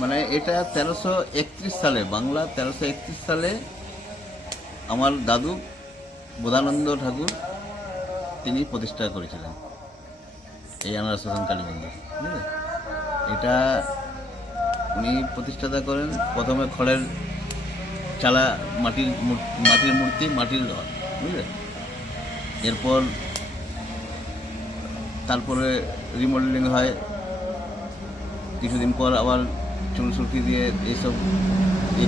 মানে এটা 1331 সালে, বাংলা 1331 সালে আমার দাদু বোধানন্দ ঠাকুর তিনি প্রতিষ্ঠা করেছিলেন এই আনারস শ্মশান কালী মন্দির। বুঝলে, এটা উনি প্রতিষ্ঠাতা করেন প্রথমে খড়ের চালা, মাটির মূর্তি, মাটির ঘর। বুঝলে, এরপর তারপরে রিমডেলিং হয়, কিছুদিন পর আবার চুনসুরকি দিয়ে এইসব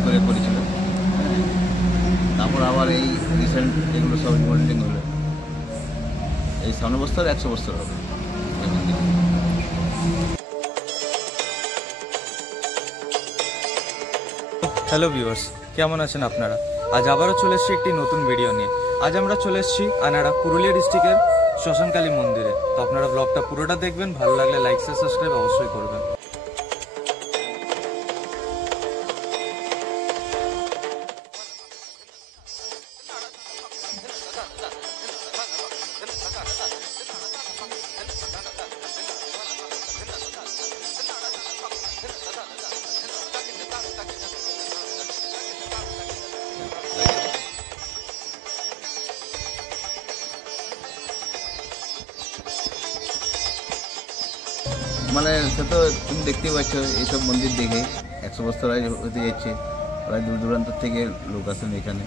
করে করেছিল। তারপর আবার এই রিসেন্ট এগুলো সব রিমডেলিং হলো। এই ৫৭ বছর ১০০ বছর হবে এই মন্দির। হ্যালো ভিউয়ার্স, কেমন আছেন আপনারা? আজ আবারও চলে এসেছি একটি নতুন ভিডিও নিয়ে। আজ আমরা চলে এসেছি আনাড়া, পুরুলিয়া ডিস্ট্রিক্টের শ্মশানকালী মন্দিরে। তো আপনারা ব্লগটা পুরোটা দেখবেন, ভালো লাগলে লাইক শেয়ার সাবস্ক্রাইব অবশ্যই করবেন। মানে সে তো তুমি দেখতেই পাচ্ছ, এইসব মন্দির দেখে ১০০ বছর হতে যাচ্ছে, প্রায় দূর দূরান্ত থেকে লোক আসেন এখানে।